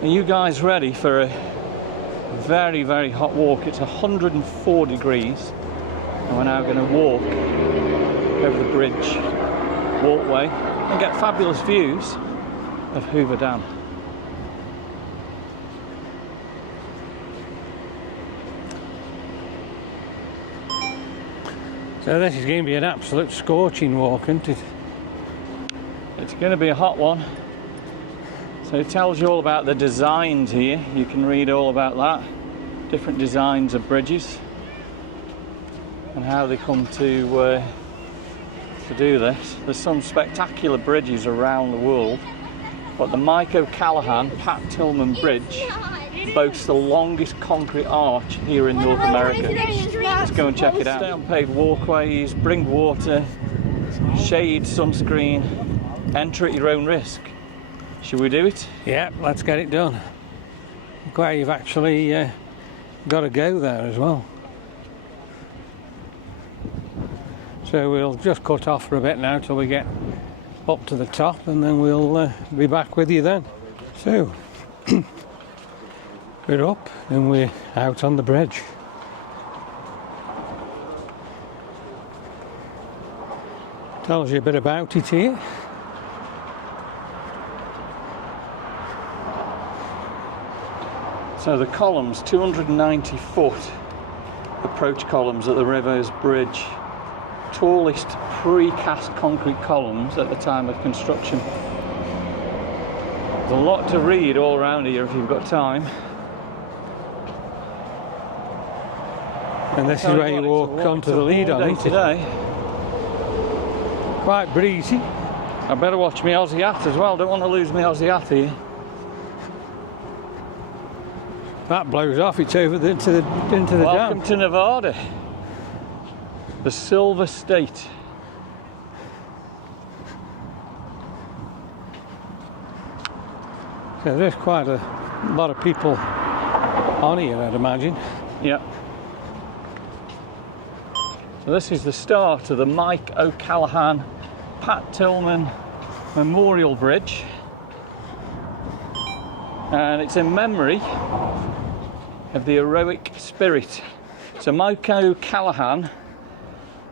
Are you guys ready for a very, very hot walk? It's 104 degrees and we're now going to walk over the bridge walkway and get fabulous views of Hoover Dam. So this is going to be an absolute scorching walk, isn't it? It's going to be a hot one. So it tells you all about the designs here. You can read all about that. Different designs of bridges and how they come to do this. There's some spectacular bridges around the world, but the Mike O'Callaghan Pat Tillman Bridge boasts the longest concrete arch here in North America. Let's go and check it out. Stay on paved walkways, bring water, shade, sunscreen, enter at your own risk. Should we do it? Yeah, let's get it done. Look where you've actually got to go there as well. So we'll just cut off for a bit now till we get up to the top, and then we'll be back with you then. So we're up and we're out on the bridge. Tells you a bit about it here. So the columns, 290 foot approach columns at the River's Bridge. Tallest precast concrete columns at the time of construction. There's a lot to read all around here if you've got time. And this is where you walk onto the lead on, isn't it? Today. Quite breezy. I better watch my Aussie hat as well, don't want to lose my Aussie hat here. That blows off, it's over into the dam. Welcome to Nevada, the Silver State. So there's quite a lot of people on here, I'd imagine. Yeah. So this is the start of the Mike O'Callaghan Pat Tillman Memorial Bridge, and it's in memory of the heroic spirit. So Mike O'Callaghan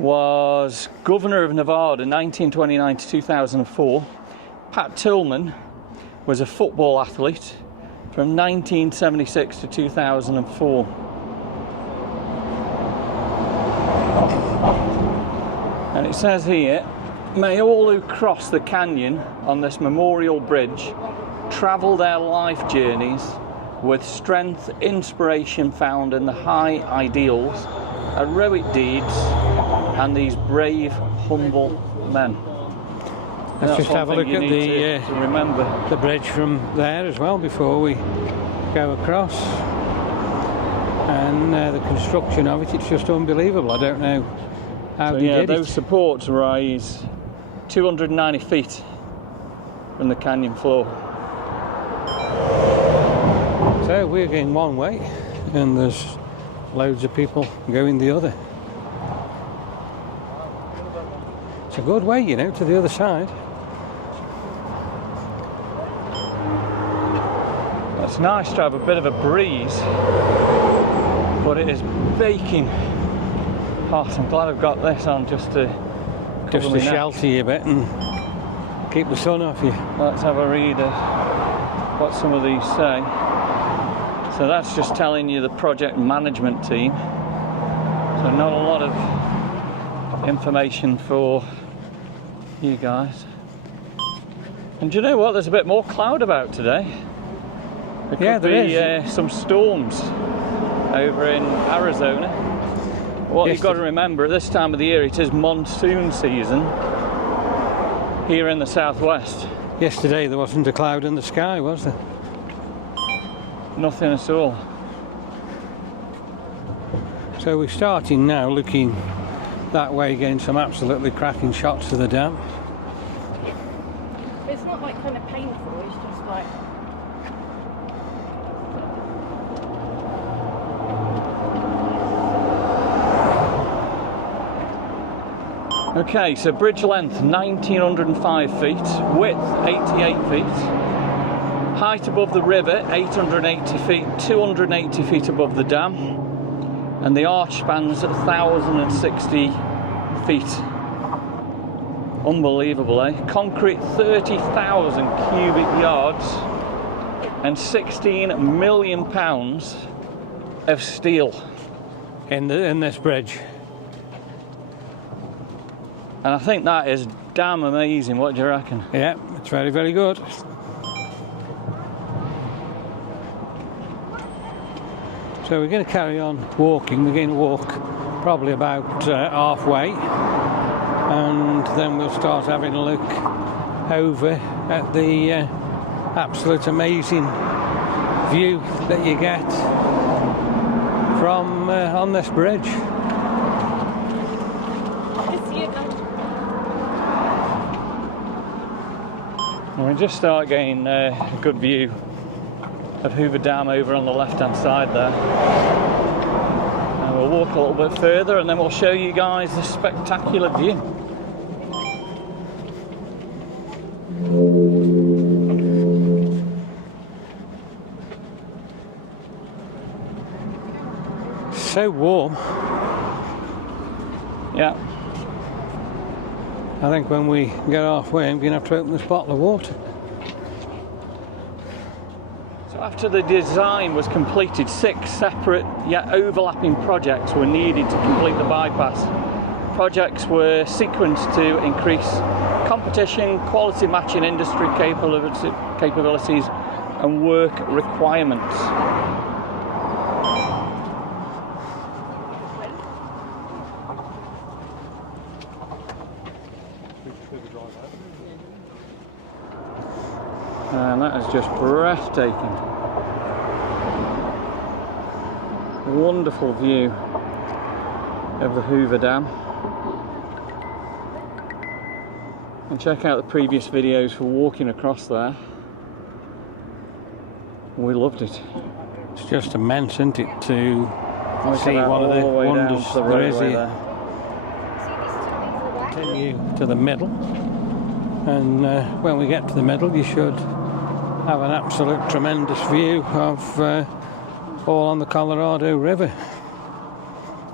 was governor of Nevada 1929 to 2004. Pat Tillman was a football athlete from 1976 to 2004. And it says here, may all who cross the canyon on this memorial bridge travel their life journeys with strength, inspiration found in the high ideals, heroic deeds, and these brave, humble men. Let's just have a look at the bridge from there as well before we go across. And the construction of it, it's just unbelievable. I don't know how they did it. Those supports rise 290 feet from the canyon floor. So we're going one way and there's loads of people going the other. It's a good way, you know, to the other side. It's nice to have a bit of a breeze, but it is baking hot. I'm glad I've got this on just to shelter you a bit and keep the sun off you. Let's have a read of what some of these say. So that's just telling you the project management team. So not a lot of information for you guys. And do you know what? There's a bit more cloud about today. There could be some storms over in Arizona. What you've got to remember, at this time of the year, it is monsoon season here in the southwest. Yesterday there wasn't a cloud in the sky, was there? Nothing at all. So we're starting now looking that way, getting some absolutely cracking shots of the dam. It's not like kind of painful, it's just like... Okay, so bridge length 1905 feet, width 88 feet, Height above the river, 880 feet, 280 feet above the dam. And the arch spans 1,060 feet. Unbelievable, eh? Concrete 30,000 cubic yards and 16 million pounds of steel in this bridge. And I think that is damn amazing. What do you reckon? Yeah, it's very, very good. So we're going to carry on walking. We're going to walk probably about halfway, and then we'll start having a look over at the absolute amazing view that you get from on this bridge. And we just start getting a good view of Hoover Dam over on the left hand side there. And we'll walk a little bit further and then we'll show you guys the spectacular view. So warm. Yeah. I think when we get halfway, I'm going to have to open this bottle of water. So after the design was completed, 6 separate yet overlapping projects were needed to complete the bypass. Projects were sequenced to increase competition, quality matching industry capabilities and work requirements. And that is just breathtaking. Wonderful view of the Hoover Dam. And check out the previous videos for walking across there. We loved it. It's just immense, isn't it, to Look see at that, one of the all way down wonders to the there is roadway here. there. Continue to the middle, and when we get to the middle you should have an absolute tremendous view of all on the Colorado River.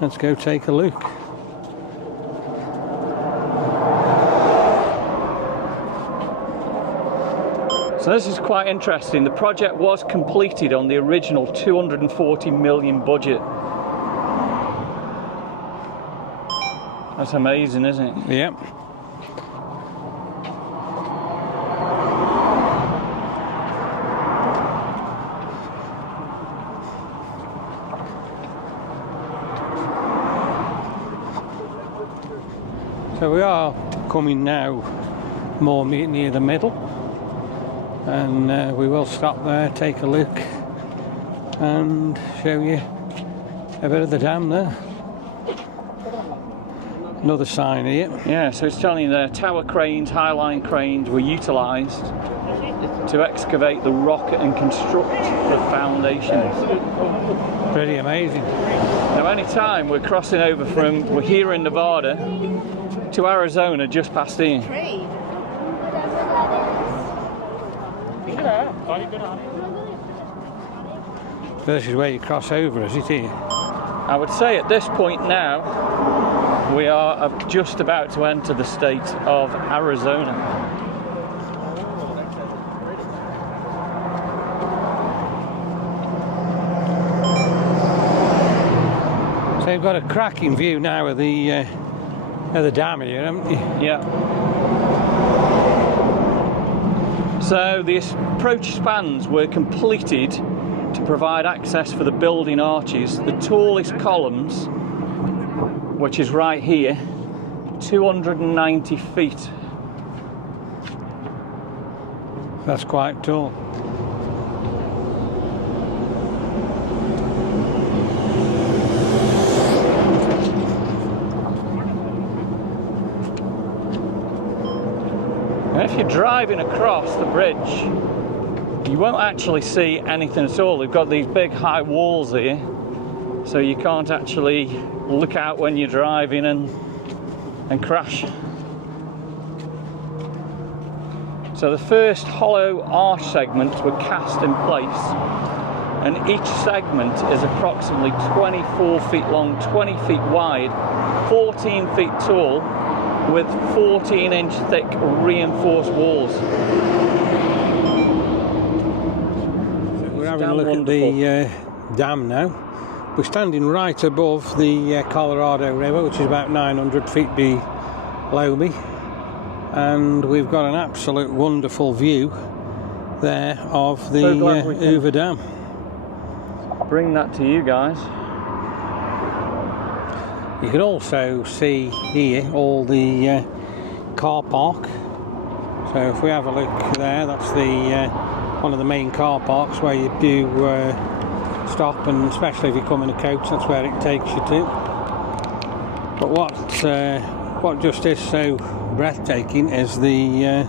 Let's go take a look. So this is quite interesting. The project was completed on the original 240 million budget. That's amazing, isn't it? Yep. So we are coming now more near the middle, and we will stop there, take a look and show you a bit of the dam there. Another sign here. Yeah, so it's telling you there tower cranes, highline cranes were utilised to excavate the rock and construct the foundations. Pretty amazing. Now any time we're crossing over from, we're here in Nevada to Arizona just past here. This is where you cross over, is it here? I would say at this point now we are just about to enter the state of Arizona. So you've got a cracking view now of the dam here, haven't you? Yeah. So the approach spans were completed to provide access for the building arches. The tallest columns, which is right here, 290 feet. That's quite tall. And if you're driving across the bridge, you won't actually see anything at all. They've got these big high walls here, so you can't actually look out when you're driving and crash. So the first hollow arch segments were cast in place, and each segment is approximately 24 feet long, 20 feet wide, 14 feet tall, with 14-inch thick reinforced walls. We're having a look at the dam now. We're standing right above the Colorado River, which is about 900 feet below me, and we've got an absolute wonderful view there of the Hoover Dam. Bring that to you guys. You can also see here all the car park. So if we have a look there, that's the one of the main car parks where you do stop, and especially if you come in a coach, that's where it takes you to. But what just is so breathtaking is the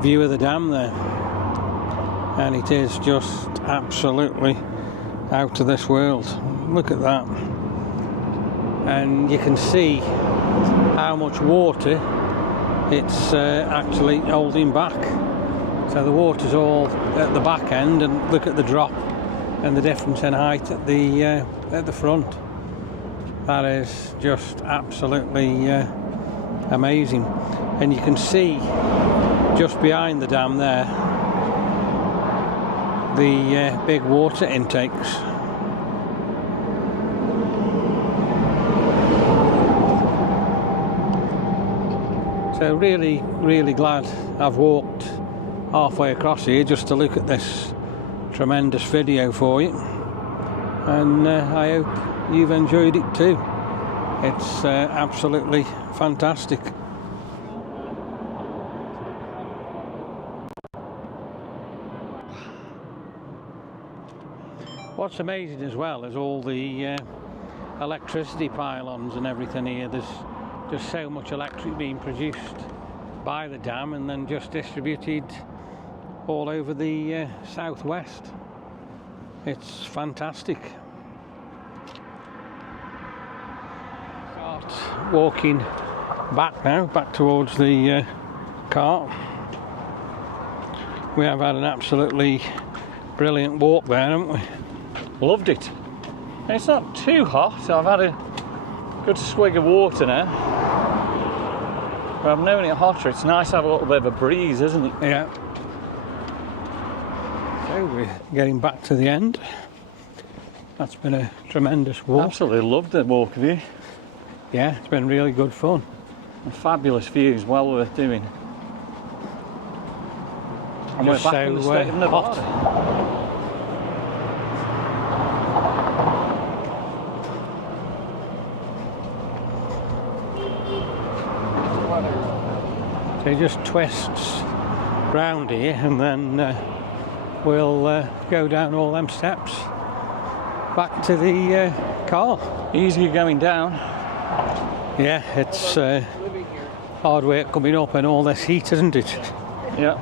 view of the dam there, and it is just absolutely out of this world. Look at that, and you can see how much water it's actually holding back. So the water's all at the back end, and look at the drop and the difference in height at the front. That is just absolutely amazing. And you can see just behind the dam there the big water intakes. So really glad I've walked halfway across here just to look at this tremendous video for you, and I hope you've enjoyed it too. It's absolutely fantastic. What's amazing as well is all the electricity pylons and everything here. There's just so much electric being produced by the dam and then just distributed all over the southwest. It's fantastic. Start walking back now, back towards the car. We have had an absolutely brilliant walk there, haven't we? Loved it. It's not too hot, so I've had a good swig of water now. But I've known it hotter. It's nice to have a little bit of a breeze, isn't it? Yeah. So we're getting back to the end. That's been a tremendous walk. Absolutely loved the walk with you. Yeah, it's been really good fun. And fabulous views, well worth doing. And Just we're back in the state of Nevada. hot. So it just twists round here, and then we'll go down all them steps back to the car. Easy going down. Yeah, it's hard work coming up and all this heat, isn't it? Yeah.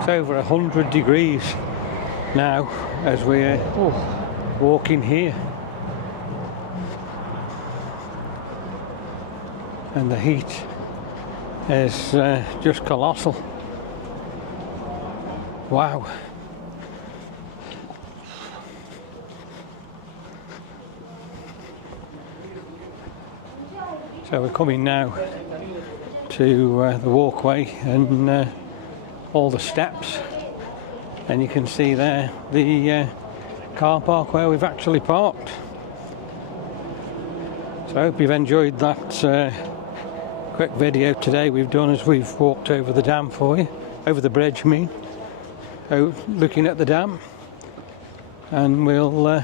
It's over 100 degrees now as we're walking here. And the heat is just colossal. Wow. So we're coming now to the walkway and all the steps, and you can see there the car park where we've actually parked. So I hope you've enjoyed that quick video today we've done as we've walked over the dam for you, over the bridge I mean, looking at the dam, and we'll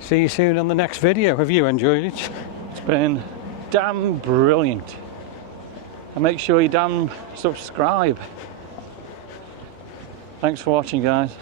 see you soon on the next video. Have you enjoyed it? It's been damn brilliant. And make sure you damn subscribe. Thanks for watching, guys.